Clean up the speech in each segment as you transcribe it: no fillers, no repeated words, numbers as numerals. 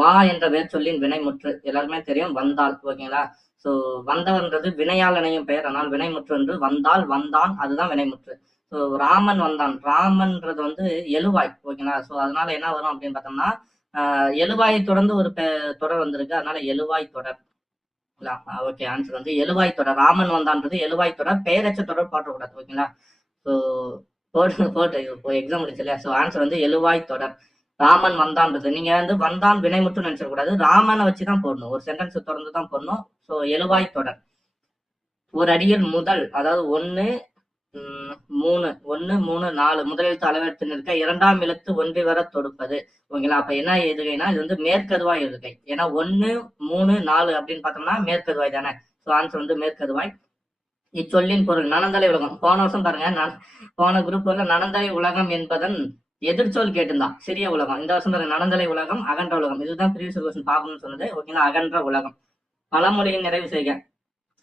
வா என்ற வேர் சொல்லின் வினைமுற்று எல்லாருமே தெரியும் வந்தால். ஓகேங்களா? ஸோ வந்தவன்றது வினையால் இணையும் பெயர். ஆனால் வினைமுற்று என்று வந்தால், வந்தான், அதுதான் வினைமுற்று. ஸோ ராமன் வந்தான். ராமன்றது வந்து எழுவாய். ஓகேங்களா? ஸோ அதனால என்ன வரும் அப்படின்னு பார்த்தோம்னா, எழுவாயை தொடர்ந்து ஒரு தொடர் வந்திருக்கு. அதனால எழுவாய் தொடர். ஓகே, ஆன்சர் வந்து எழுவாய் தொடர். ராமன் வந்தான்றது எழுவாய் தொடர், பெயரச்ச தொடர் போட்டக்கூடாது. ஓகேங்களா? ஸோ போட்டு இப்போ எக்ஸாம் முடிச்சு இல்லையா? ஸோ ஆன்சர் வந்து எழுவாய் தொடர். ராமன் வந்தான்றது நீங்க வந்து வந்தான் வினைமுற்று நினைச்சிடக்கூடாது. ராமனை வச்சுதான் போடணும். ஒரு சென்டென்ஸ் தொடர்ந்து தான் போடணும். ஸோ எழுவாய் தொடர். ஒரு அடியில் முதல், அதாவது 1 3 1 3 4 முதலெழுத்து அளவெடுத்து நிற்க இரண்டாம் எழுத்து ஒன்றி வர தொடுப்பது. ஓகேங்களா? அப்ப என்ன எதுகைனா இது வந்து மேற்கதுவாய் எதுகை. ஏன்னா 1 3 4 அப்படின்னு பார்த்தோம்னா மேற்கதுவாய் தானே. ஸோ ஆன்சர் வந்து மேற்கதுவாய். இச்சொல்லின் பொருள் நனந்தலை உலகம். போன வருஷம் பாருங்க, போன குரூப்ல நனந்தலை உலகம் என்பதன் எதிர்ச்சொல் கேட்டிருந்தான், சிறிய உலகம். இந்த வருஷம் பாருங்க, நனந்தலை உலகம், அகன்ற உலகம். இதுதான் ப்ரீவியஸ் கொஸ்டின் பார்க்கணும்னு சொன்னது. ஓகேங்களா? அகன்ற உலகம். பழமொழியின் நிறைவு செய்க.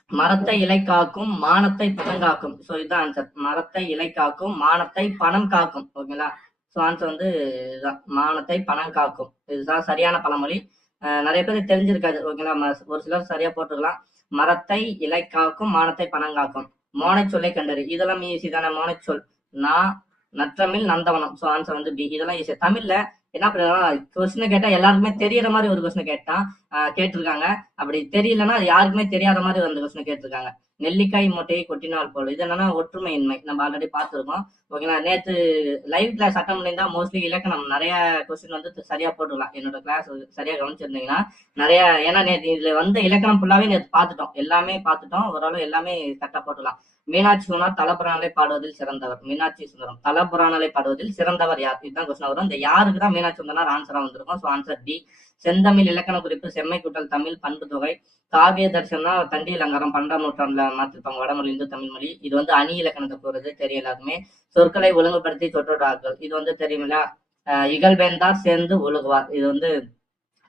மரத்தை இலை காக்கும், மானத்தை பணம் காக்கும். ஸோ இதுதான் ஆன்சர். மரத்தை இலை காக்கும், மானத்தை பணம் காக்கும். ஓகேங்களா? ஸோ ஆன்சர் வந்து இதுதான், மானத்தை பணம் காக்கும். இதுதான் சரியான பழமொழி. நிறைய பேர் தெரிஞ்சிருக்காது. ஓகேங்களா? ஒரு சிலர் சரியா போட்டுக்கலாம். மரத்தை இலை காக்கும், மானத்தை பணம் காக்கும். மோனை சொல்லை கண்டறி. இதெல்லாம் ஈஸி தானே. மோனை சொல் நற்றமிழ் நந்தவனம். ஸோ ஆன்சர் வந்து பி. இதெல்லாம் ஈஸி. தமிழ்ல என்ன பண்ணுறாங்கன்னா, கொஸ்டின் கேட்டா எல்லாருக்குமே தெரியற மாதிரி ஒரு கொஸ்டின் கேட்டிருக்காங்க. அப்படி தெரியலன்னா அது யாருக்குமே தெரியாத மாதிரி ஒரு கொஸ்டின் கேட்டிருக்காங்க. நெல்லிக்காய் மூட்டையை கொட்டினால் போல். இது என்னன்னா ஒற்றுமையின்மை. நம்ம ஆல்ரெடி பார்த்துருக்கோம். ஓகேங்களா? நேற்று லைவ் கிளாஸ் அட்டன் பண்ணியிருந்தா மோஸ்ட்லி இலக்கணம் நிறைய கொஸ்டின் வந்து சரியா போட்டுக்கலாம். என்னோட கிளாஸ் சரியா கவனிச்சிருந்தீங்கன்னா நிறைய, ஏன்னா நேற்று இதுல வந்து இலக்கணம் ஃபுல்லாவே நேற்று பார்த்துட்டோம். எல்லாமே பார்த்துட்டோம். ஓரளவு எல்லாமே கரெக்டா போட்டுக்கலாம். மீனாட்சி சுந்தரம் தலபுராணலை பாடுவதில் சிறந்தவர். மீனாட்சி சுந்தரம் தலபுராணலை பாடுவதில் சிறந்தவர் யார்? இதுதான் கொஸ்டின் வரும். இந்த யாருக்கு தான் மீனாட்சி சுந்தரம் ஆன்சரா வந்திருக்கும். So answer D. செந்தமிழ் இலக்கண குறிப்பு செம்மை கூட்டல் தமிழ் பண்பு தொகை. காவிய தர்சனா தண்டி இலங்காரம் 12ஆம் நூற்றாண்டுல மாத்திருப்பாங்க, வடமொழி இருந்து தமிழ் மொழி. இது வந்து அணி இலக்கணத்தை கூறுறது தெரியும் எல்லாருக்குமே. சொற்களை ஒழுங்குபடுத்தி தொற்றோடாக்கள். இது வந்து தெரியுமில்ல. இகழ்வேந்தார் சேர்ந்து ஒழுகுவார். இது வந்து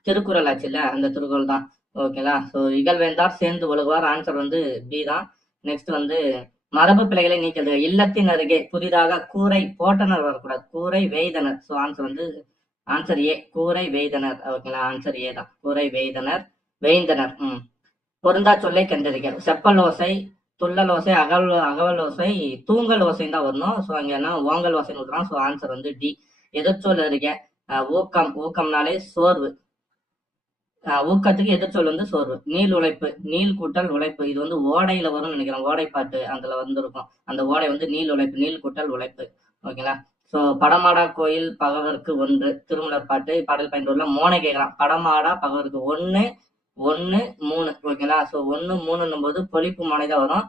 திருக்குறள் ஆச்சுல்ல, அந்த திருக்குறள் தான். ஓகேங்களா? ஸோ இகழ்வேந்தார் சேர்ந்து ஒழுகுவார். ஆன்சர் வந்து பி தான். நெக்ஸ்ட் வந்து மரபு பிழைகளை நீக்கிறது. இல்லத்தின் அருகே புதிதாக கூரை போட்டனர் வரக்கூடாது, கூரை வேய்தனர். ஸோ ஆன்சர் வந்து ஆன்சர் ஏ, கூரை வேய்தனர். ஓகேங்களா? ஆன்சர் ஏ தான், கூரை வேய்தனர், வேய்ந்தனர். பொருந்தா சொல்லை கண்டறிக. செப்பல் ஓசை, துள்ளல் ஓசை, அகவல் ஓசை, தூங்கல் ஓசை தான் வரணும். ஸோ அங்க என்ன ஓங்கல் ஓசைன்னு விட்டுறான். ஸோ ஆன்சர் வந்து டி. எதிர்ச்சொல் இருக்க. ஊக்கம், ஊக்கம்னாலே சோர்வு. ஊக்கத்துக்கு எதிர்ச்சொல் வந்து சோர்வு. நீள் உழைப்பு, நீள் கூட்டல் உழைப்பு. இது வந்து ஓடையில வரும்னு நினைக்கிறேன். ஓடைப்பாட்டு அதுல வந்திருக்கும். அந்த ஓடை வந்து நீள் உழைப்பு, நீள் கூட்டல் உழைப்பு. ஓகேங்களா? ஸோ படமாடா கோயில் பகவருக்கு 1 திருமலர் பாட்டு பாடல் பயன்படுள்ள மோனை கேட்கலாம். படமாடா பகவருக்கு 1 1 3. ஓகேங்களா? ஸோ 1 3 போது பொழிப்பு மோனை தான் வரும்.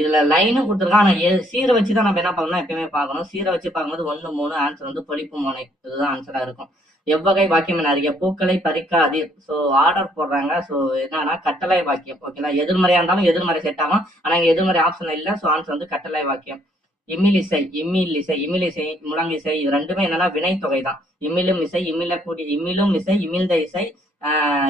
இதுல லைனும் கொடுத்துருக்கான். ஆனா சீரை வச்சுதான் நம்ம என்ன பண்ணணும், எப்பயுமே பார்க்கணும். சீரை வச்சு பார்க்கும்போது 1 3 ஆன்சர் வந்து பொழிப்பு மோனை. இதுதான் ஆன்சரா இருக்கும். எவ்வகை வாக்கியம் என அறிய. பூக்களை பறிக்காதீர். ஸோ ஆர்டர் போடுறாங்க. ஸோ என்னன்னா கட்டளை வாக்கியம். ஓகேங்களா? எதிர்மறையா இருந்தாலும் எதிர்மறை செட் ஆகும். ஆனா இங்க எதிர்மறை ஆப்ஷன் இல்லை. ஸோ ஆன்சர் வந்து கட்டளை வாக்கியம். இமிலிசை, இமிலிசை, முழங்கிசை. இது ரெண்டுமே என்னன்னா வினைத்தொகை தான். இமிலும் இசை, இமிலும் இசை, இமிழ்ந்த இசை,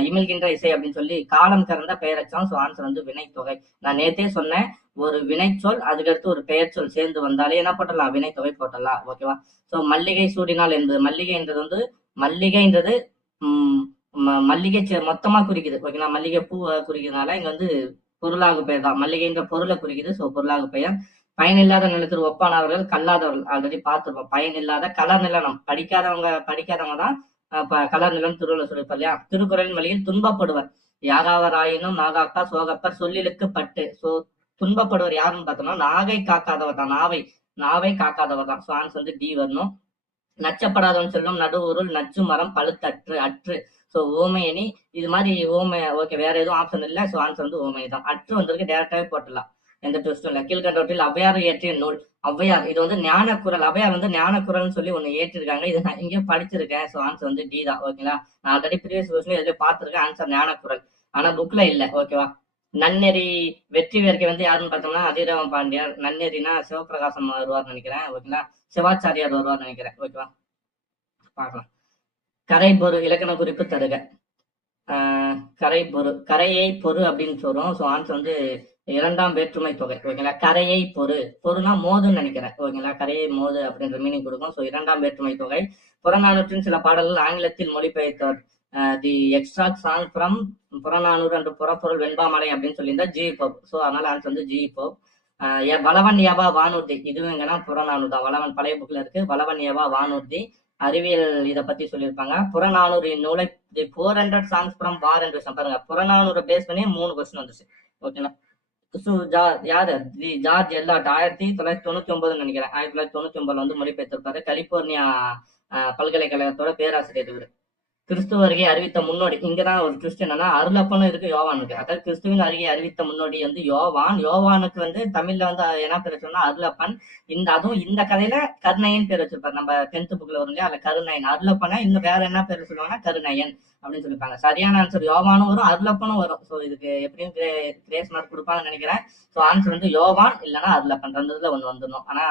இமிழ்கின்ற இசை அப்படின்னு சொல்லி காலம் கறந்த பெயரச்சம். ஸோ ஆன்சர் வந்து வினைத்தொகை. நான் நேத்தே சொன்னேன், ஒரு வினைச்சொல் அதுக்கடுத்து ஒரு பெயர் சொல் சேர்ந்து வந்தாலே என்ன போட்டலாம், வினைத்தொகை போட்டலாம். ஓகேவா? ஸோ மல்லிகை சூடினால் என்பது, மல்லிகைன்றது வந்து மல்லிகைன்றது மல்லிகை மொத்தமா குறிக்குது. ஓகேங்களா? மல்லிகை பூ குறிக்கிறதுனால இங்க வந்து பொருளாகு பெயர் தான். மல்லிகைன்ற பொருளை குறிக்குது. ஸோ பொருளாகு பெயர். பயனில்லாத நிலத்தில் ஒப்பானவர்கள் கல்லாதவர்கள். ஆல்ரெடி பார்த்துருப்போம். பயனில்லாத கலர் நிலனம். படிக்காதவங்க தான் கலர் நிலம் திருவள்ளுவர் சொல்லியிருப்பார் இல்லையா? திருக்குறளின் வழியில் துன்பப்படுவர் யாகாவராயினும் நாகாக்கா சோகப்பர் சொல்லிலுக்கு பட்டு. ஸோ துன்பப்படுவர் யாருன்னு பார்த்தோம்னா நாகை காக்காதவர் தான். நாவை காக்காதவர் தான். ஸோ ஆன்சர் வந்து டி வரணும். நச்சப்படாதவன் சொல்லும் நடுவுருள் நச்சு மரம் பழுத்தற்று அற்று. ஸோ ஓமையணி. இது மாதிரி ஓமை. ஓகே, வேற எதுவும் ஆப்ஷன் இல்லை. ஸோ ஆன்சர் வந்து ஓமை தான். அற்று வந்திருக்கு, டேரக்டாவே போட்டுடலாம், எந்த ட்விஸ்டும் இல்லை. கீழ்கண்டவற்றில் ஔவையார் இயற்றிய நூல். ஔவையார் இது வந்து ஞானக்குரல். ஔவையார் வந்து ஞானக்குரல்னு சொல்லி ஒன்று ஏற்றிருக்காங்க. இது நான் இங்கேயும் படிச்சிருக்கேன். ஸோ ஆன்சர் வந்து டி தான். ஓகேங்களா? நான் ஆல்ரெடி ப்ரீவியஸ் கொஸ்டின் எதுலேயும் பார்த்துருக்கேன். ஆன்சர் ஞானக்குரல். ஆனா புக்ல இல்லை. ஓகேவா? நன்னெறி வெற்றி வேர்க்கை வந்து யாருன்னு பார்த்தோம்னா அதிராம பாண்டியார். நன்னெறினா சிவபிரகாசம் வருவார்னு நினைக்கிறேன். ஓகேங்களா? சிவாச்சாரியார் வருவார்னு நினைக்கிறேன். ஓகேவா? பார்க்கலாம். கரை பொரு இலக்கண குறிப்பு தருக. கரை பொரு, கரையை பொரு அப்படின்னு சொல்றோம். ஸோ ஆன்சர் வந்து இரண்டாம் வேற்றுமை தொகை. ஓகேங்களா. கரையை பொறு, பொறுனா மோதுன்னு நினைக்கிறேன். ஓகேங்களா. கரையை மோது அப்படின்ற மீனிங் கொடுக்கும். ஸோ இரண்டாம் வேற்றுமை தொகை. புறநானூற்றின் சில பாடல்கள் ஆங்கிலத்தில் மொழிபெயர்த்தவர். தி எக்ஸ்ட்ராக்ட் சாங் ஃப்ரம் புறநானூறு என்று புறப்பொருள் வெண்பாமலை அப்படின்னு சொல்லியிருந்தா ஜி போப். ஸோ அதனால ஆன்சர் வந்து ஜி போப். வளவன் யாவா வானூர்தி, இதுவும் எங்கன்னா புறநானூறு தான். வளவன் பழைய புக்ல இருக்கு. வளவன் யாவா வானூர்தி அறிவியல் இதை பத்தி சொல்லியிருப்பாங்க. புறநானூறு நூலை தி 400 சாங்ஸ் ஃப்ரம் வார் என்று பாருங்க. புறநானூறு பேஸ் பண்ணி 3 கொஸ்டின் வந்துச்சு. ஓகேங்களா. யாரு தி ஜார்ஜ் எல்லாட் 1999 நினைக்கிறேன். 1999 வந்து மொழிபெயர்த்திருப்பாரு. கலிபோர்னியா பல்கலைக்கழகத்தோட பேராசிரியர் இவரு. கிறிஸ்துவ வருகை அறிவித்த முன்னோடி. இங்கதான் ஒரு ட்விஸ்ட் என்னன்னா அருளப்பனும் இருக்கு, யோவான் இருக்கு. அதாவது கிறிஸ்துவின் வருகை அறிவித்த முன்னோடி வந்து யோவான். யோவானுக்கு வந்து தமிழ்ல வந்து என்ன பேர் வச்சோம்னா அருளப்பன். அதுவும் இந்த கதையில கருணையன் பேர் வச்சிருப்பாரு. நம்ம 10th புக்ல வரும் இல்லையா, அதுல கருணையன். அருளப்பனை இன்னும் வேற என்ன பேர் சொல்லுவாங்கன்னா கருணையன் அப்படின்னு சொல்லிருப்பாங்க. சரியான ஆன்சர் யோவானும் வரும், அருளப்பனும் வரும். ஸோ இதுக்கு எப்படியும் கிரேஸ் மார்க் கொடுப்பாங்கன்னு நினைக்கிறேன். ஸோ ஆன்சர் வந்து யோவான் இல்லைன்னா அருளப்பன், ரெண்டுல ஒண்ணு வந்துடணும். ஆனா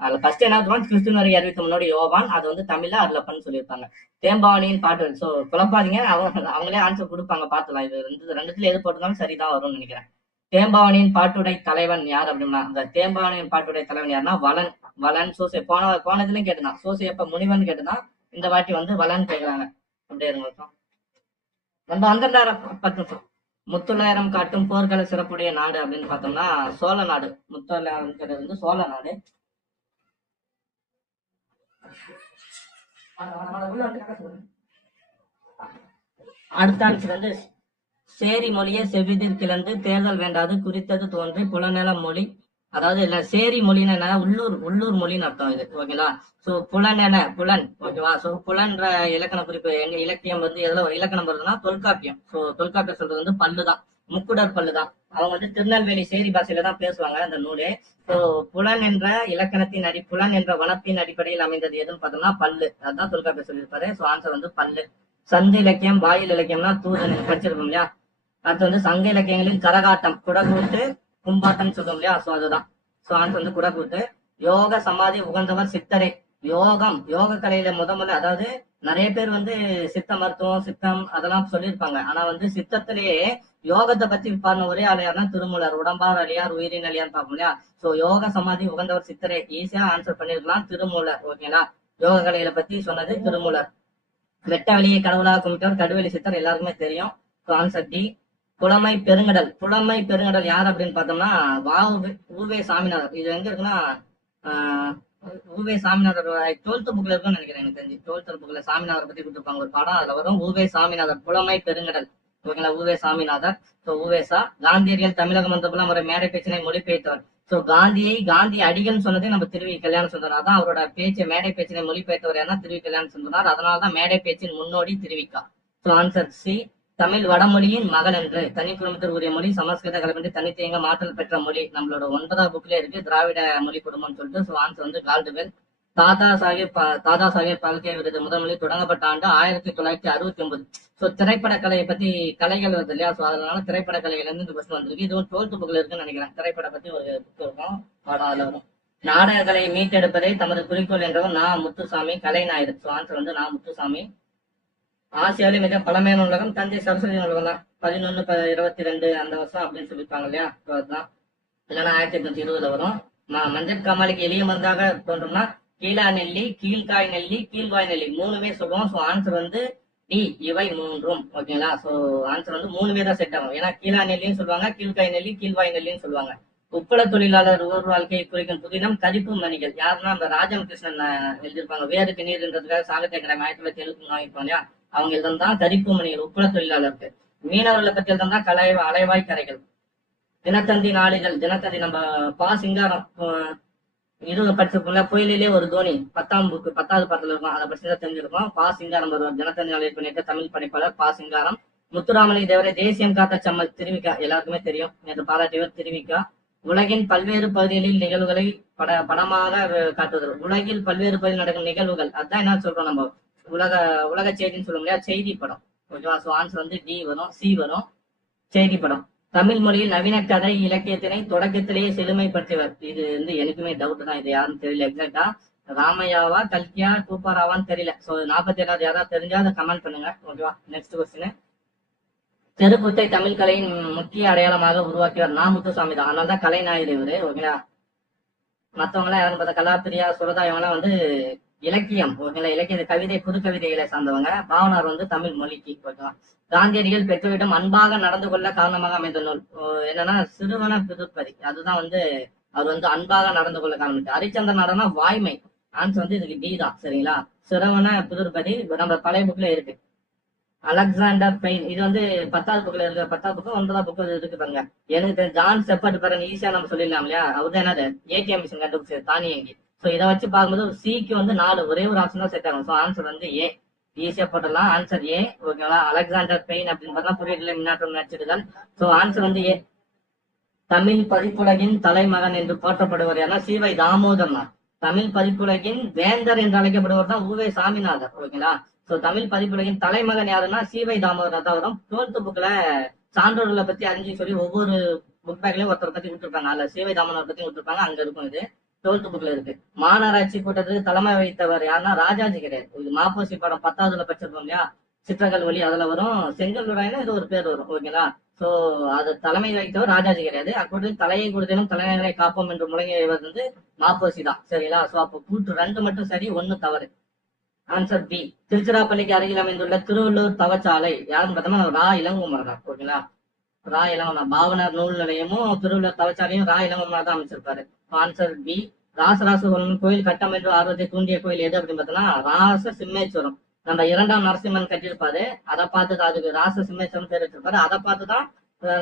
அதுல ஃபர்ஸ்ட் என்ன கிறிஸ்துவின் வருகை அறிவித்த முன்னோடி யோவான், அது வந்து தமிழ்ல அருளப்பன் சொல்லியிருப்பாங்க. தேம்பாவணியின் பாட்டு. ஸோ குழப்பாதீங்க, அவங்களே ஆன்சர் கொடுப்பாங்க, பார்த்துலாம். இது ரெண்டுத்துல எது போட்டிருந்தாலும் சரிதான் வரும்னு நினைக்கிறேன். தேம்பாவணியின் பாட்டுடை தலைவன் யார் அப்படின்னா, அந்த தேம்பாவணியின் பாட்டுடை தலைவன் யாருன்னா வளன். வளன் சோசை போனதுலயும் கேட்டுதான் சோசையப்ப முனிவன் கேட்டுதான். இந்த வாட்டி வந்து வளன் கேட்கிறாங்க. அப்படியே இருக்கும். நம்ம அந்த 10 நிமிஷம். முத்துலாயிரம் காட்டும் போர்க்கள சிறப்புடைய நாடு அப்படின்னு பார்த்தோம்னா சோழ நாடு. முத்துலாயிரம் வந்து சோழ நாடு. அடுத்த ஆன்சர் வந்து சேரி மொழியே செவ்விதிர் கிளந்து தேர்தல் வேண்டாது குறித்தது தோன்றி புலநில மொழி. அதாவது இல்ல சேரி மொழின்னு என்ன, உள்ளூர் மொழின்னு அர்த்தம் இது. ஓகேங்களா. சோ புலன். ஓகேவா. சோ புலன்ற இலக்கண குறிப்பு எங்க இலக்கியம் வந்து எதுல இலக்கணம் வருதுன்னா தொல்காப்பியம். சோ தொல்காப்பியம் சொல்றது வந்து பல்லுதான், முக்குடர் பல்லுதான். அவங்க வந்து திருநெல்வேலி சேரி பாஷையில தான் பேசுவாங்க அந்த நூலே. ஸோ புலன் என்ற இலக்கணத்தின் புலன் என்ற வனத்தின் அடிப்படையில் அமைந்தது எதுன்னு பார்த்தோம்னா பல்லு. அதுதான் தொல்காப்பியம் சொல்லியிருப்பாரு. ஸோ ஆன்சர் வந்து பல்லு. சந்து இலக்கியம் வாயில் இலக்கியம்னா தூதன் படிச்சிருக்கோம் இல்லையா. அடுத்து வந்து சங்க இலக்கியங்களில் கரகாட்டம், குடக்கூட்டு, கும்பாட்டம் சொல்றோம் இல்லையா. ஸோ அதுதான். ஸோ ஆன்சர் வந்து குடக்கூட்டு. யோக சமாதி உகந்தவர் சித்தரே. யோக கலையில முதல்ல அதாவது நிறைய பேர் வந்து சித்த மருத்துவம் சித்தம் அதெல்லாம் சொல்லியிருப்பாங்க. ஆனா வந்து சித்தத்திலேயே யோகத்தை பத்தி பாருங்க ஒரே ஆளையார்னா திருமூலர். உடம்பார் அழியார் உயிரின் அழியார் பார்ப்போம் இல்லையா. சோ யோக சமாதி உகந்தவர் சித்தரே ஈஸியா ஆன்சர் பண்ணிருக்கலாம், திருமூலர். ஓகேங்களா. யோக கலையில பத்தி சொன்னது திருமூலர். வெட்ட வெளியை கடவுளாக கும்பிட்டவர் கடுவெளி சித்தர், எல்லாருக்குமே தெரியும். So answer D. புலமை பெருங்கடல் யார் அப்படின்னு பார்த்தோம்னா உவே சாமிநாதர். இது எங்க இருக்குன்னா உவே சாமிநாதர் 12th புக்ல இருக்குன்னு நினைக்கிறேன். எனக்கு தெரிஞ்சு 12th புக்ல சாமிநாதர் பத்தி கொடுத்துருப்பாங்க ஒரு பாடம். அதுல வரும் உவே சாமிநாதர் புலமை பெருங்கடல். ஓகேங்களா. உவே சாமிநாதர். ஸோ உவேசா. காந்தியடிகள் தமிழகம் வந்தபோல அவரை மேடை பேச்சினை மொழிபெயர்த்தவர். ஸோ காந்தி அடிகள்னு சொன்னதே நம்ம திருவி கல்யாணம் சொன்னார். அதான் அவரோட மேடை பேச்சினை மொழிபெயர்த்தவர் ஏன்னா திருவி கல்யாணம் சொன்னார். அதனாலதான் மேடை பேச்சின் முன்னோடி Thiruvika. So answer C. Tamil வடமொழியின் மகள் என்று தனி குடும்பத்தில் உரிய மொழி, சமஸ்கிருத கலந்து தனித்தேங்க மாற்றல் பெற்ற மொழி. நம்மளோட 9th புக்ல இருக்கு திராவிட மொழி குடும்பம்னு சொல்லிட்டு. ஸோ ஆன்சர் வந்து கால்டுவெல். தாதா சாஹேப் பால்கே விருது முதல் தொடங்கப்பட்ட ஆண்டு 1969. ஸோ திரைப்பட கலையை பத்தி கலைகள் வருது இல்லையா. ஸோ அதனால திரைப்பட கலைகள் இருந்து இந்த கொஸ்டின் வந்திருக்கு. இதுவும் 12th புக்ல இருக்குன்னு நினைக்கிறேன். திரைப்பட பத்தி ஒரு புக் இருக்கும், பாடம் அதுல வரும். நாடகங்களை மீட்டெடுப்பதை தமது குறிக்கோள் என்றவர் முத்துசாமி கலைநாயர். ஸோ ஆன்சர் வந்து முத்துசாமி. ஆசியாவிலே மிக பழமையான நூலகம் தஞ்சை சரஸ்வதி நூலகம் தான். 1122 அந்த வருஷம் அப்படின்னு சொல்லியிருப்பாங்க இல்லையா. அதுதான். இல்லைன்னா 1820 வரும். மஞ்சள் காமாலிக்கு எளிய மருந்தாக தோன்றும்னா கீழா நெல்லி, கீழ்காய் நெல்லி, கீழ்வாய் நெல்லி 3மே சொல்லுவோம். ஸோ ஆன்சர் வந்து டி. இவை 3ம். ஓகேங்களா. ஸோ ஆன்சர் வந்து 3மே தான் செட் ஆகும். ஏன்னா கீழா நெல்லின்னு சொல்லுவாங்க, கீழ்காய் நெல்லி, கீழ்வாய் நெல்லின்னு சொல்லுவாங்க. உப்பள தொழிலாளர் ஊர் வாழ்க்கையை குறிக்கும் புதினம் கரிப்பு மணிகள் யாருன்னா நம்ம ராஜம் கிருஷ்ணன் எழுதியிருப்பாங்க. வேருக்கு நீர்ன்றதுக்காக சாகத்தியக்கிற 1970 வாங்கியிருப்பாங்க இல்லையா. அவங்க எழுதான் கரிப்பு மணிகள் உப்பள தொழிலாளருக்கு. மீனவர்களை பத்தி எழுதான் அலைவாய் கரைகள். தினத்தந்தி நாளிதழ். தினத்தந்தி நம்ம பா சிங்காரம் இது படிச்சிருப்போம்ல, புயலிலே ஒரு தோனி 10th பாடத்துல இருக்கும். அதை பற்றி தான் தெரிஞ்சிருக்கோம். பா சிங்காரம் வருவார். தினத்தந்தி நாளிதழ் பண்ணிட்டு தமிழ் படைப்பாளர் பா சிங்காரம். முத்துராமலிங்க தேவரை தேசியம் காத்த சம்மல் திருவிக்கா, எல்லாருக்குமே தெரியும். நேற்று பாராட்டியவர் திருவிக்கா. உலகின் பல்வேறு பகுதிகளில் நிகழ்வுகளை படமாக காட்டுவது. உலகில் பல்வேறு பகுதியில் நடக்கும் நிகழ்வுகள், அதான் என்ன சொல்றோம் நம்ம உலக செய்தின்னு சொல்லுவோம் இல்லையா, செய்தி படம். ஓகேவா. ஸோ ஆன்சர் வந்து டி வரும், சி வரும், செய்தி படம். தமிழ் மொழியில் நவீன கதை இலக்கியத்தினை தொடக்கத்திலேயே செழுமைப்படுத்தியவர். இது வந்து எனக்குமே டவுட் தான், இது யாருன்னு தெரியல எக்ஸாக்டா. ராமையாவா கல்கியா கூப்பாராவான்னு தெரியல. ஸோ 47வது யாராவது தெரிஞ்சா அதை கமெண்ட் பண்ணுங்க. ஓகேவா. Next question. தெருக்கூத்தை தமிழ் கலையின் முக்கிய அடையாளமாக உருவாக்கியவர் நா முத்துசாமி தான். அதனாலதான் கலைநாயகர் இவரு. ஓகேங்களா. மத்தவங்க எல்லாம் யாருன்னு பார்த்தா கலாப்பிரியா, சுரதா, இவங்கெல்லாம் வந்து இலக்கியம். ஓகேங்களா. இலக்கிய கவிதை, புது கவிதைகளை சார்ந்தவங்க. பாவனார் வந்து தமிழ் மொழிக்கு. ஓகேவா. காந்தியடிகள் பெற்றோரிடம் அன்பாக நடந்து கொள்ள காரணமாக அமைந்த நூல் என்னன்னா சிறுவன பிதுப்பதி. அதுதான் வந்து அவர் வந்து அன்பாக நடந்து கொள்ள காரணம். ஹரிச்சந்திரன் நாடனா வாய்மை. ஆன்சர் வந்து இதுக்கு டி தான். சரிங்களா. சிறுவன பிதுப்பதி நம்ம பழைய புக்ல இருக்கு. அலெக்சாண்டர் பெயின் இது வந்து 10வது புக்ல இருக்கு. 10வது புக்கு 9வது புக்கு இருக்கு பாருங்க. எனக்கு ஜான் செப்பர்ட் பாருங்க, ஈஸியா நம்ம சொல்லிடலாம் இல்லையா. அவர்தான் என்னது ஏடிஎம் மிஷின் கண்டுபிடிச்சு தானியங்கி. சோ இதை வச்சு பார்க்கும்போது சிக்கு வந்து 4 ஒரே ஒரு ஆப்ஷன் தான் செட் ஆகும். ஸோ ஆன்சர் வந்து ஏ. ஈஸியா போட்டலாம். Answer A. ஓகேவா. அலெக்சாண்டர் பெயின் அப்படின்னு பார்த்தா குறியீடுல மின்னாட்டம் நச்சுடுதல். ஸோ ஆன்சர் வந்து ஏ. தமிழ் பதிப்புலகின் தலைமகன் என்று போற்றப்படுவர் ஏன்னா சிவை தாமோதரனார். தமிழ் பதிப்புலகின் வேந்தர் என்று அழைக்கப்படுவர் தான் உவே சாமிநாதர். ஓகேங்களா. சோ தமிழ் பதிப்புலகின் தலைமகன் யாருன்னா சிவை தாமோதரன் தான் வரும். 12th புக்ல சான்றோர்களை பத்தி அறிஞ்சு சொல்லி ஒவ்வொரு புக் பேக்லயும் ஒருத்தரை பத்தி விட்டுருப்பாங்க. அதுல சிவை தாமோதரன் பத்தி விட்டுருப்பாங்க. அங்க இருக்கும். இது 12th புக்ல இருக்கு. மாநகராட்சி கூட்டத்துக்கு தலைமை வைத்தவர் யாருன்னா ராஜாஜி கிடையாது. இது மாப்போசி படம் 10வதுல படிச்சிருப்போம் இல்லையா. சிற்றகல் வழி அதுல வரும். செங்கல் விடாயின்னு இது ஒரு பேர் வரும். ஓகேங்களா. சோ அது தலைமை வைத்தவர் ராஜாஜி கிடையாது. அப்படி தலையை கொடுத்தனும் தலைநகரை காப்போம் என்று முழங்கியவர் வந்து மாப்போசி தான். சரிங்களா. சோ அப்போ கூட்டு 2 மட்டும் சரி, 1 தவறு. Answer B. திருச்சிராப்பள்ளிக்கு அருகில் அமைந்துள்ள திருவள்ளூர் தவச்சாலை யாருன்னு பார்த்தோம்னா ரா இளங்குமரன் தான். ஓகேங்களா. ரா இளங்குமரன். பாவனார் நூல் நிலையமும் திருவள்ளூர் தவச்சாலையும் ரா இளங்குமரன் தான் அமைச்சிருப்பாரு. Answer B. ராசராசவரன் கோயில் கட்டமைப்பு ஆர்வத்தை தூண்டிய கோயில் எது அப்படின்னு பார்த்தோம்னா ராச சிம்மேஸ்வரம். நம்ம 2ஆம் நரசிம்மன் கட்டியிருப்பாரு. அதை பார்த்து அதுக்கு ராச சிம்மேஸ்வரம் பேர் வச்சிருப்பாரு. அதை பார்த்துதான்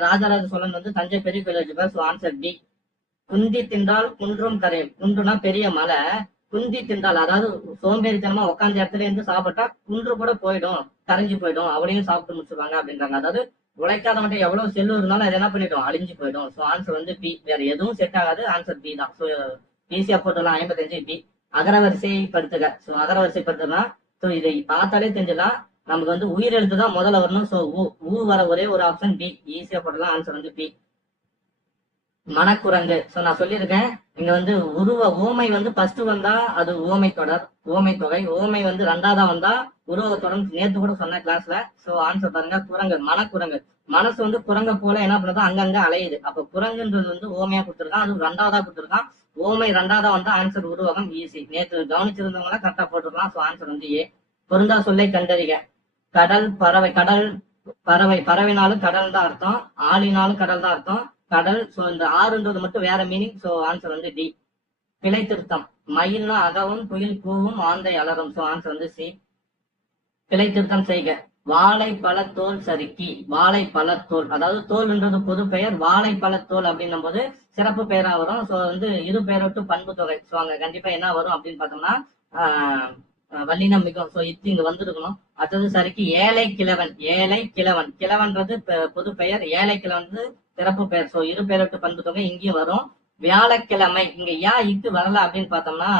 ராஜராஜ சோழன் வந்து தஞ்சை பெரிய கோயில் வச்சிருப்பாரு. So answer D. குந்தி தின்றால் குன்றும் கரையும். குன்றுனா பெரிய மலை. குந்தி தின்றால் அதாவது சோம்பேறித்தனமா உட்காந்த இடத்துல இருந்து சாப்பிட்டா குன்று கூட போயிடும், கரைஞ்சு போயிடும், அவளையும் சாப்பிட்டு முடிச்சிருவாங்க அப்படின்றாங்க. அதாவது உழைக்காத மட்டும் எவ்வளவு செல்லு இருந்தாலும் அது என்ன பண்ணிடும், அழிஞ்சு போயிடும். ஸோ ஆன்சர் வந்து பி. வேற எதுவும் செட் ஆகாது. ஆன்சர் பி தான். ஸோ ஈஸியா போட்டுலாம். 55 பி. அகரவரிசையை படுத்துக. ஸோ அகரவரிசை படுத்துனா ஸோ இதை பார்த்தாலே தெரிஞ்சலாம் நமக்கு வந்து உயிரெழுத்து தான் முதல்ல வரணும். ஸோ ஊ வர ஒரே ஒரு ஆப்ஷன் பி. ஈஸியா போடலாம். ஆன்சர் வந்து பி. மனக்குரங்கு. சோ நான் சொல்லியிருக்கேன் இங்க வந்து ஓமை வந்து ஃபர்ஸ்ட் வந்தா அது ஓமை தொடர், ஓமை தொகை. ஓமை வந்து 2ஆவதா வந்தா உருவகத்துடன். நேத்து கூட சொன்ன கிளாஸ்ல. சோ ஆன்சர் பாருங்க குரங்கு. மனக்குரங்கு. மனசு வந்து குரங்க போல என்ன பண்ணுறது அங்கங்க அலையுது. அப்ப குரங்குன்றது வந்து ஓமையா கொடுத்துருக்கான். அது 2ஆவதா கொடுத்துருக்கான். ஓமை 2ஆவதா வந்தா ஆன்சர் உருவகம். ஈஸி. நேற்று கவனிச்சிருந்தவங்க கரெக்டா போட்டுருக்கலாம். சோ ஆன்சர் வந்து ஏ. பொருந்தா சொல்லை கண்டறிக. கடல் பறவை. கடல் பறவை. பறவைனாலும் கடல் தான் அர்த்தம், ஆளினாலும் கடல் தான் அர்த்தம். கடல். சோ இந்த ஆறுன்றது மட்டும் வேற மீனிங். சோ ஆன்சர் வந்து டி. பிழை திருத்தம். மயில்னா அகவும், குயில் கூவும், ஆந்தை அலரும். சோ ஆன்சர் வந்து சி. பிழை திருத்தம் செய்க. வாழைப்பழத்தோல் சறுக்கி. வாழைப்பழத்தோல் அதாவது தோல்ன்றது பொது பெயர். வாழைப்பழத்தோல் அப்படின்னும் போது சிறப்பு பெயரா வரும். சோ வந்து இரு பெயரொட்டு பண்பு தொகை. சோ அங்க கண்டிப்பா என்ன வரும் அப்படின்னு பார்த்தோம்னா வல்லினம் மிகும். சோ இது இங்க வந்துருக்கணும். அடுத்தது சறுக்கி ஏழை கிழவன். ஏழை கிழவன். கிழவன்றது பொது பெயர், ஏழை கிழவன் சிறப்பு பெயர். சோ இரு பெயரொட்டு பண்பு தொகை இங்கேயும் வரும். வியாழக்கிழமை. இங்க இக்கு வரல அப்படின்னு பார்த்தோம்னா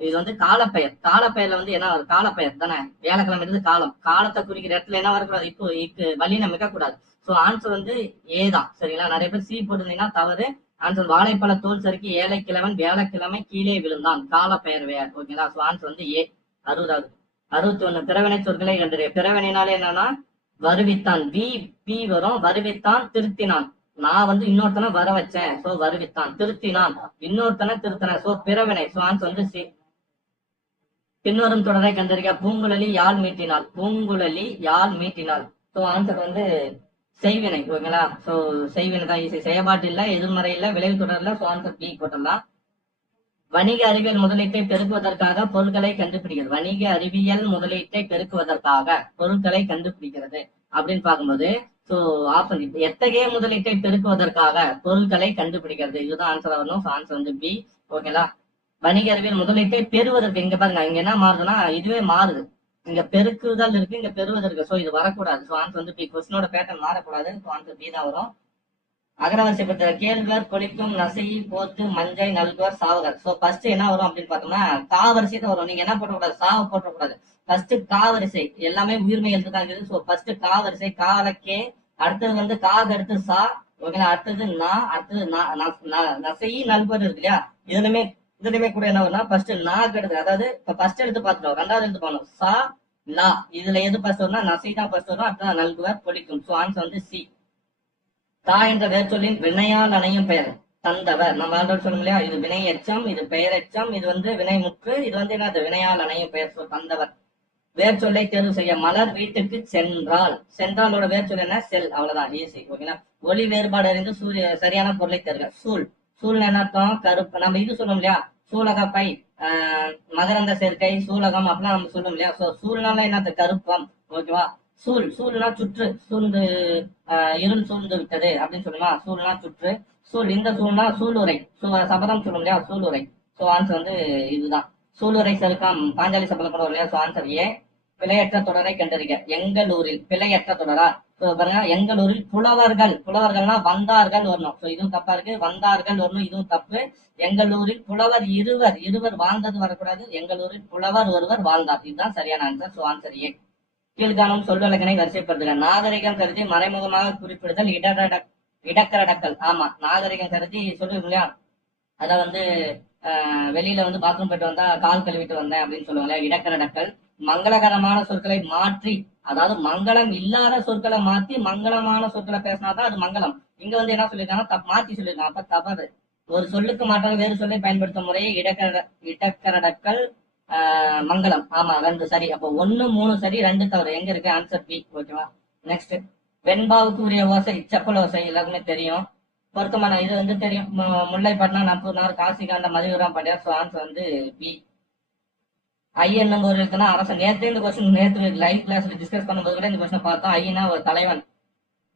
இது வந்து காலப்பெயர். காலப்பெயர்ல வந்து என்ன வரும், காலப்பெயர் தானே. வியாழக்கிழமை காலம். காலத்தை குறிக்கிற இடத்துல என்ன வரக்கூடாது, இப்போ இக்கு வல்லினம் மிக கூடாது. சோ ஆன்சர் வந்து ஏ தான். சரிங்களா. நிறைய பேர் சி போட்டிருந்தீங்கன்னா தவறு. ஆன்சர் வாழைப்பழ தோல் சறுக்கி ஏழை கிழவன் வியாழக்கிழமை கீழே விழுந்தான். காலப்பெயர் வேர். ஓகேங்களா. சோ ஆன்சர் வந்து ஏ. 60வது. 61. பிறவினை சொற்களை கண்டறிய. பிறவினாலே என்னன்னா வருவித்தான். வி பி வரும். வருவித்தான், திருத்தினான். நான் வந்து இன்னொருத்தனை வர வச்சேன். சோ வருவித்தான். திருத்தினான், இன்னொருத்தனை திருத்தின. சோ பிறவினை. சோ ஆன்சர் வந்து சி. பின்வரும் தொடரை கண்டறிக. பூங்குழலி யாழ் மீட்டினாள். பூங்குழலி யாழ் மீட்டினாள். சோ ஆன்சர் வந்து செய்வினை. ஓகேங்களா. சோ செய்வினை தான் ஈஸி. செயல்பாட்டு இல்ல, எதிர்மறை இல்ல, விளைவு தொடர்ல. சோ ஆன்சர் பி போட்டலாம். வணிக அறிவியல் முதலீட்டை பெருக்குவதற்காக பொருட்களை கண்டுபிடிக்கிறது. வணிக அறிவியல் முதலீட்டை பெருக்குவதற்காக பொருட்களை கண்டுபிடிக்கிறது அப்படின்னு பார்க்கும்போது சோ ஆப்ஷன் எத்தகைய முதலீட்டை பெருக்குவதற்காக பொருட்களை கண்டுபிடிக்கிறது. இதுதான் ஆன்சர் வரணும். ஆன்சர் வந்து பி. ஓகேங்களா. வணிக அறிவியல் முதலீட்டை பெறுவதற்கு. இங்க பாருங்க இங்க என்ன மாறுதுன்னா இதுவே மாறுது. இங்க பெருக்குதல் இருக்கு, இங்க பெறுவது இருக்கு. சோ இது வரக்கூடாது. சோ ஆன்சர் வந்து பி. கொஸ்டினோட பேட்டர்ன் மாறக்கூடாது. சோ ஆன்சர் பி தான் வரும். அகரவரிசைப்பட்ட கேள்வர், கொலிக்கும், நசை, போத்து, மஞ்சை, நல்குவர், சாவகர். சோ ஃபர்ஸ்ட் என்ன வரும் அப்படின்னு பார்த்தோம்னா கா வரிசை தான் வரும். நீங்க என்ன போட்டக்கூடாது, சாவ போட்டக்கூடாது. ஃபர்ஸ்ட் கா வரிசை. எல்லாமே உயிர்மை எழுத்துக்காங்க. சோ ஃபர்ஸ்ட் கா வரிசை. காலக்கே. அடுத்தது வந்து காக அடுத்து சா. ஓகேங்களா. அடுத்தது நா. அடுத்தது நசை, நல்குவர் இருக்கு இல்லையா. இதுலயுமே கூட என்ன வரும்னா ஃபர்ஸ்ட் நாக்கு எடுத்து, அதாவது இப்ப ஃபர்ஸ்ட் எடுத்து பார்த்துட்டோம், 2வது எடுத்து பண்ணணும் சா லா. இதுல எது ஃபர்ஸ்ட் வரும்னா நசை தான் ஃபர்ஸ்ட் வரும், அடுத்தது நல்குவர் பொழிக்கும். ஸோ ஆன்சர் வந்து சி. தா என்ற வேர்ச்சொல்லின் வினையால் அணையும் பெயர் தந்தவர். நம்ம ஆல்ரெடி சொல்லணும் இல்லையா, இது வினை எச்சம், இது பெயர் எச்சம், இது வந்து வினைமுற்று, இது வந்து என்னது வினையால் அணையும் பெயர். ஸோ தந்தவர். வேர்ச்சொல்லை தேர்வு செய்ய. மலர் வீட்டுக்கு சென்றால். சென்றாலோட வேர்ச்சொல் என்ன? செல். அவ்வளவுதான், ஈஸி. ஓகேங்களா. ஒளி வேறுபாடு அறிந்து சரியான பொருளை தருக. சூழ். சூழ் என்ன அர்த்தம்? கருப்பு. நம்ம இது சொல்லும் இல்லையா, சூலகப்பை, மகரந்த சேர்க்கை, சூலகம் அப்படிலாம் நம்ம சொல்லும் இல்லையா. சோ சூழ்னால என்னது? கருப்பம். ஓகேவா. சூழ். சூழ்னா சுற்று, சூழ்ந்து இருள் சூழ்ந்து விட்டது அப்படின்னு சொல்லுமா. சூழ்னா சுற்று. சூழ். இந்த சூழ்னா சூளுரை. சபதம் சொல்லும் இல்லையா, சூளுரை. சோ ஆன்சர் வந்து இதுதான். சூளுரை செருக்கம் பாஞ்சாலி சபதம் கூட இல்லையா. So answer A. பிழையற்ற தொடரை கண்டறிக. எங்களூரில். பிழையற்ற தொடரா. பாருங்க, எங்களூரில் புலவர்கள். புலவர்கள்னா வந்தார்கள் வரணும். சோ இதுவும் தப்பா இருக்கு. வந்தார்கள் வரணும், இதுவும் தப்பு. எங்களூரில் புலவர் இருவர். இருவர் வாழ்ந்தது வரக்கூடாது. எங்களூரில் புலவர் ஒருவர் வாழ்ந்தார். இதுதான் சரியான ஆன்சர். So answer A. கீழ்காணும் சொல்லலகனை வரிசைப்படுத்துக. நாகரிகம் கருதி மறைமுகமாக குறிப்பிடுதல் இடக்கரடக்கல். ஆமா, நாகரிகம் கருதி சொல்லுவோம் இல்லையா, அத வந்து வெளியில வந்து பாத்ரூம் போயிட்டு வந்தா கால் கழுவிட்டு வந்தேன் அப்படின்னு சொல்லுவாங்க. இடக்கரடக்கல். மங்களகரமான சொற்களை மாற்றி, அதாவது மங்களம் இல்லாத சொற்களை மாத்தி மங்களமான சொற்களை பேசினாதான் அது மங்களம். இங்க வந்து என்ன சொல்லியிருக்காங்க? மாத்தி சொல்லியிருக்காங்க. அப்ப தவறு. ஒரு சொல்லுக்கு மாற்றாக வேறு சொல்லை பயன்படுத்தும் முறையை இடக்கரடக்கல், மங்களம். ஆமா, 2 சரி. அப்போ 1 3 சரி, 2 தவறு. எங்க இருக்கு? Answer B. ஓகேவா. நெக்ஸ்ட், வெண்பாவுக்கு உரிய ஓசை செப்பல் ஓசை. எல்லாருக்குமே தெரியும். பொருத்தமான இது வந்து தெரியும். முல்லைப்பட்டினம், நம்பூர்னார், காசிகாண்ட, மதிவராம் பாண்டியார். ஸோ ஆன்சர் வந்து பி. ஐ என்னும் ஒரு இருக்குன்னா அரசன். நேற்று இந்த கொஸ்டின் நேற்று லைவ் கிளாஸ்ல டிஸ்கஸ் பண்ணும்போது கூட இந்த கொஸ்டின் பார்த்தோம். ஐனா ஒரு தலைவன்.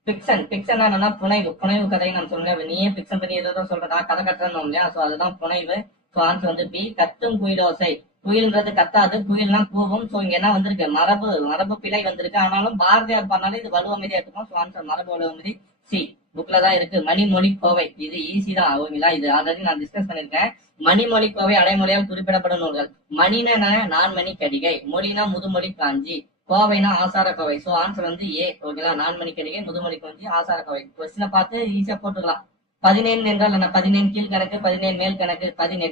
பிக்சன். பிக்சன் என்னன்னா புனைவு. புனைவு கதை நம்ம சொன்னேன். நீயே பிக்சன் பண்ணி எதுவும் சொல்றதா, கதை கட்டுறோம் இல்லையா. சோ அதுதான் புனைவு. சோ ஆன்சர் வந்து பி. கத்தும் குயிலோசை. குயில்ன்றது கத்தாது, குயில்னா கூவும். சோ இங்க என்ன வந்திருக்கு? மரபு பிழை வந்திருக்கு. ஆனாலும் பாரதியார் பண்ணாலும் இது வலுவமைதியா இருக்கும். சோ ஆன்சர் மரபு வலுவமைதி சி. புக்ல தான் இருக்கு. மணிமொழி கோவை. இது ஈஸி தான். ஓகேங்களா. இது ஆல்ரெடி நான் டிஸ்கஸ் பண்ணிருக்கேன். மணிமொழி கோவை அடைமொழியால் குறிப்பிடப்படும் நூல்கள். மணினா நான்மணி கடிகை, மொழினா முதுமொழி காஞ்சி, கோவைனா ஆசார கோவை. சோ ஆன்சர் வந்து ஏ. ஓகேங்களா. நான்மணி கடிகை, முதுமொழி காஞ்சி, ஆசார கோவை. கொஸ்டினை பார்த்து ஈஸியா போட்டுக்கலாம். 17 என்றால் என்ன? 17 கீழ் கணக்கு, 17 மேல் கணக்கு, 18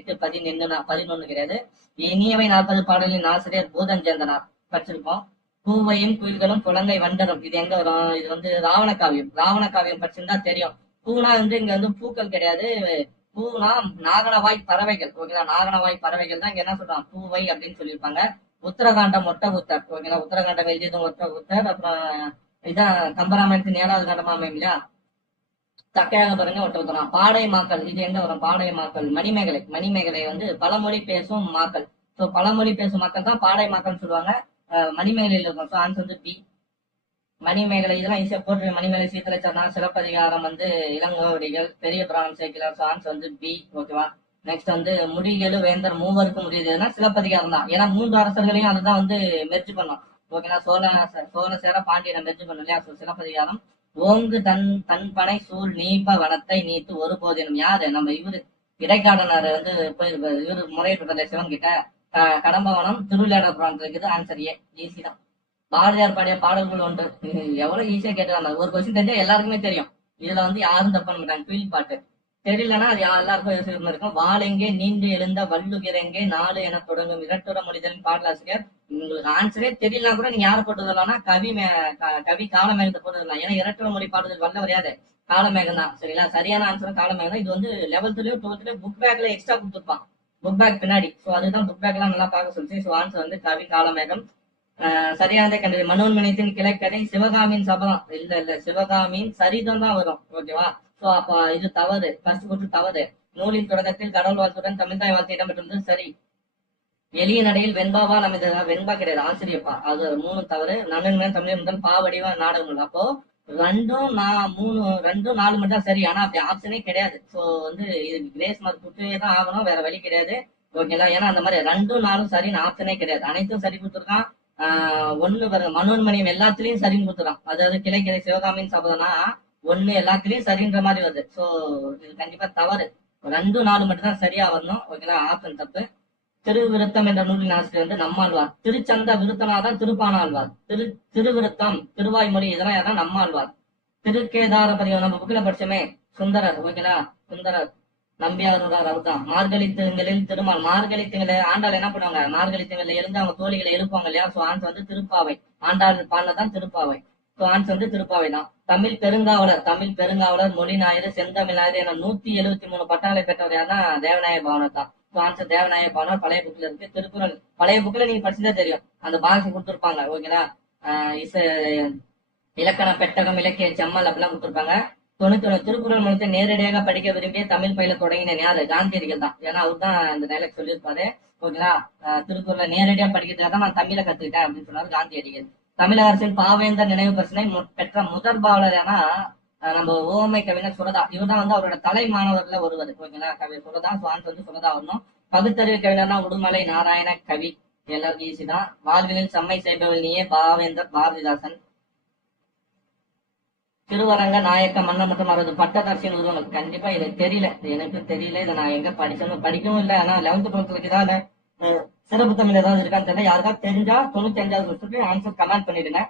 11 கிடையாது. இனியவை 40 பாடலின் ஆசிரியர் பூதஞ்சேந்தனார். படிச்சிருப்போம். பூவையும் குயில்களும் புலங்கை வண்டரும். இது எங்க வரும்? இது வந்து ராவண காவியம். ராவண காவியம் படிச்சிருந்தா தெரியும். பூனா வந்து இங்க வந்து பூக்கள் கிடையாது. பூனா நாகனவாய் பறவைகள். ஓகேங்களா. நாகனவாய் பறவைகள் தான் இங்க என்ன சொல்றாங்க? பூவை அப்படின்னு சொல்லியிருப்பாங்க. உத்தரகாண்டம் ஒட்டகுத்தர். ஓகேங்களா. உத்தரகாண்டம் எழுதியதும் ஒட்டகுத்தர். அப்புறம் இதான் கம்பராமாயணத்தின் 7வது கண்டமா அமையும் இல்லையா. தக்கையாக பாருங்க, ஒட்டகுத்தரம். பாடை மாக்கள். இது எங்க வரும்? பாடை மாக்கள். மணிமேகலை. மணிமேகலை வந்து பழமொழி பேசும் மாக்கள். சோ பழமொழி பேசும் மக்கள் தான் பாடை மாக்கள் சொல்லுவாங்க. மணிமேகலையில் இருக்கும். ஸோ ஆன்சர் வந்து பி. மணிமேகலை இதெல்லாம் ஈஸியா போட்டு. மணிமேகலை, சீத்தலை சிலப்பதிகாரம் வந்து இளங்கோவடிகள், பெரிய புராணம் சேர்க்கிறார். ஸோ ஆன்சர் வந்து பி. ஓகேவா. நெக்ஸ்ட் வந்து முடிகெழு வேந்தர் மூவருக்கும் முடியுதுன்னா சிலப்பதிகாரம் தான். ஏன்னா 3 அரசர்களையும் அதுதான் வந்து மெர்ஜ் பண்ணும். ஓகேங்களா. சோழ சேர பாண்டியனை மெர்ஜ் பண்ணும் இல்லையா. சிலப்பதிகாரம். ஓங்கு தன் பனை சூழ் நீப்ப வனத்தை நீத்து ஒரு போதினும். யாரு? நம்ம இவரு இடைக்காடனார் வந்து போயிருப்பாரு. இவரு முறையிட்டு சிவன் கிட்ட. கடம்பவனம் திருவிளையாடல் புராணத்துல இருக்குது. Answer A. ஈஸி தான். பாரதியார் பாடிய பாடல்கள் ஒன்று. எவ்வளவு ஈஸியா கேட்டுறாங்க. ஒரு கொஸ்டின் தெரிஞ்சா எல்லாருக்குமே தெரியும். இதுல வந்து யாரும் தப்பு பண்ண மாட்டாங்க. குயில் பாட்டு தெரியலன்னா அது எல்லாருக்கும் யோசிச்சு இருக்கும். வாழெங்கே நீண்டு எழுந்த வள்ளுகிறெங்கே நாலு என தொடங்கும் இரட்டுற மொழிதலின் பாடலாசிரியர். உங்களுக்கு ஆன்சரே தெரியலனா கூட நீங்க யாரை போட்டுதலாம்னா கவி காலமேகத்தை போட்டுதலாம். ஏன்னா இரட்டுற மொழி பாடுதல் வல்லவர் யாரு? காலமேகம் தான். சரிங்களா. சரியான ஆன்சர் காலமேகம் தான். இது வந்து 11th 12th புக் பேக்ல எக்ஸ்ட்ரா கொடுத்துருப்பான். புக் பேக் பின்னாடி. சோ அதுதான் புக் பேக் எல்லாம் நல்லா பார்க்க சொல்லிச்சு. சோ ஆன்சர் வந்து கவி காலமேகம். சரியானதே கண்டது. மனோன்மணியத்தின் கிளைக்கதை சிவகாமியின் சபதம். இல்ல சிவகாமியின் சரிதம் தான் வரும். ஓகேவா. சோ அப்ப இது தவறு. ஃபர்ஸ்ட் கூற்று தவறு. நூலின் தொடக்கத்தில் கடவுள் வாழ்த்துடன் தமிழ்தாய் வாழ்த்து இடம்பெற்றிருந்தது சரி. எளிய நடையில் வெண்பாவா அமைந்ததா? வெண்பா கிடையாது, ஆசிரியப்பா. அது 3 தவறு. நன்னன் தமிழ் முதல் பாவடிவா நாடகம். அப்போ 2 3 4 மட்டும் தான் சரி. ஆனா அப்படி ஆப்ஷனே கிடையாது. சோ வந்து இது கிரேஸ் மார்க் கொடுத்தே தான் ஆகணும். வேற வழி கிடையாது. ஓகேங்களா. ஏன்னா அந்த மாதிரி 2 4 சரின்னு ஆப்ஷனே கிடையாது. அனைத்தும் சரி கொடுத்துருக்கான். 1 மனோன்மணியம் எல்லாத்துலயும் சரின்னு கொடுத்துறான். அதாவது கிளை சிவகாமியின் சபதம்னா 1 எல்லாத்துலயும் சரின்ற மாதிரி வருது. சோ இது கண்டிப்பா தவறு. 2 4 மட்டும் தான் சரியா வரணும். ஓகேங்களா. ஆப்ஷன் தப்பு. திருவிருத்தம் என்ற நூலின் ஆசிரியர் வந்து நம்மாழ்வார். திருச்சந்த விருத்தனாதான் திருப்பானாழ்வார். திருவிருத்தம், திருவாய்மொழி இதெல்லாம் யாரா? நம்மாழ்வார். திருக்கேதார பதிகம் நம்ம புக்ல படிச்சோமே, சுந்தரர். ஓகேங்களா. சுந்தரர். நம்பியார் அவர் தான். மார்கழி திங்களில் திருமால். மார்கழி திங்களை ஆண்டாள் என்ன பண்ணுவாங்க, மார்கழி திங்களை எழுந்து அவங்க தோழிகளை எழுப்பாங்க இல்லையா. சோ ஆன்ஸ் வந்து திருப்பாவை. ஆண்டாள் பாடினதான் திருப்பாவை. சோ ஆன்ஸ் வந்து திருப்பாவை தான். தமிழ் பெருங்காவலர். தமிழ் பெருங்காவலர், மொழி ஞாயிறு, செந்தமிழ் ஞாயிறு என 173 பட்டாளை பெற்றவர் யாருன்னா தேவநாய பாவனர் தான். So answer Devaneya Pavanar. பழைய புக்ல இருக்கு. திருக்குறள் பழைய புக்ல நீங்க படிச்சுதான் தெரியும், அந்த பாக்ஸ் கொடுத்துருப்பாங்க ஓகேங்களா. இசை இலக்கண பெட்டகம், இலக்கிய செம்மல் அப்படிலாம் கொடுத்துருப்பாங்க. 91 திருக்குறள் மூலத்தை நேரடியாக படிக்க விரும்பிய தமிழ் பயில தொடங்கின யாரு, காந்தியடிகள் தான். ஏன்னா அவர் தான் இந்த டைலாக் சொல்லியிருப்பாரு ஓகேங்களா. திருக்குறளை நேரடியா படிக்கிறதுக்காக தான் நான் தமிழை கத்துக்கிட்டேன் அப்படின்னு சொன்னாரு காந்தியடிகள். தமிழக அரசின் பாவேந்தர் நினைவு பரிசினை பெற்ற முதல் பாவலர் ஏன்னா நம்ம ஓமை கவிஞர் சுரதா. இவர் தான் வந்து அவரோட தலை மாணவர்ல ஒருவர் ஓகேங்களா. கவி சுரதா. சுவான்ஸ் வந்து சுரதா வரணும். பகுத்தறிவு கவிஞர்னா உடுமலை நாராயண கவி. எல்லாருக்கும் ஈஸி தான். வாழ்வினில் செம்மை செய்பவள் நீயே, பாவேந்தர் பாரதிதாசன். திருவரங்க நாயக்க மன்னர் மற்றும் அவரது பட்டதர்சியின் உருவங்கள். கண்டிப்பா இது தெரியல, எனக்கு தெரியல. இதை நான் எங்க படிக்கவும் இல்லை. ஆனா 11th 12th ஏதாவது சிறப்பு தமிழ் ஏதாவது இருக்கான்னு தெரியல. யாருக்காவது தெரிஞ்சா 95வது வருஷத்துக்கு ஆன்சர் கமெண்ட் பண்ணிடுங்க.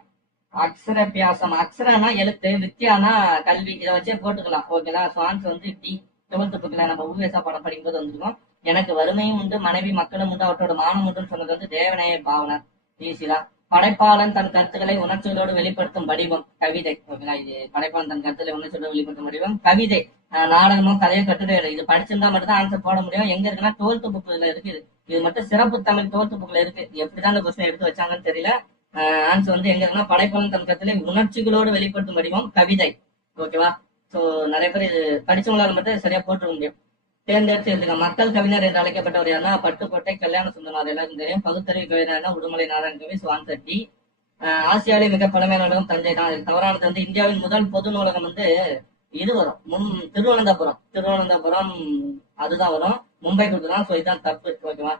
அக்ஷர பியாசம். அக்ஷரனா எழுத்து, வித்தியானா கல்வி. இதை வச்சே போட்டுக்கலாம் ஓகேங்களா. ஸோ ஆன்சர் வந்து டி. 12th புக்ல நம்ம ஊவேசா படம் படிக்கும்போது வந்துருக்கோம். எனக்கு வறுமையும் உண்டு, மனைவி மக்களும் உண்டு, அவற்றோட மானம் உண்டுன்னு சொன்னது வந்து தேவநாய பாவனர். ஈஸிதான். படைப்பாளன் தன் கருத்துக்களை உணர்ச்சிகளோடு வெளிப்படுத்தும் வடிவம் கவிதை ஓகேங்களா. இது படைப்பாளன் தன் கருத்துக்களை உணர்ச்சியோடு வெளிப்படுத்தும் வடிவம் கவிதை. நாடகமோ கதையோ கட்டுரை. இது படிச்சிருந்தா மட்டும் தான் ஆன்சர் போட முடியும். எங்க இருக்குன்னா 12th புக்ல இருக்குது. இது மட்டும் சிறப்பு தமிழ் 12th புக்ல இருக்கு. எப்படிதான் இந்த கொஸ்டின் எடுத்து வச்சாங்கன்னு தெரியல. ஆன்சர் வந்து எங்க இருக்குன்னா படைப்பாளன் தன் கருத்துக்களை உணர்ச்சிகளோடு வெளிப்படுத்தும் வடிவம் கவிதை ஓகேவா. சோ நிறைய பேர் இது படிச்சவங்களால மட்டும் சரியா போட்டுக்க முடியும். தேர்ந்தெடுத்து எழுதுங்க. மக்கள் கவிஞர் என்று அழைக்கப்பட்டவர் யாருன்னா பட்டுக்கோட்டை கல்யாண சுந்தரனார். எல்லாருக்கும் தெரியும். பகுத்தறிவு கவிஞர்னா உடுமலை நாராயண கவி. சுவான்சர் டி. ஆசியாவிலே மிக பழமையான நூலகம் தஞ்சை தான். தவறானது வந்து இந்தியாவின் முதல் பொது நூலகம் வந்து இது வரும் திருவனந்தபுரம். அதுதான் வரும். மும்பை கொடுத்துதான். சோ இதுதான் தப்பு ஓகேவா.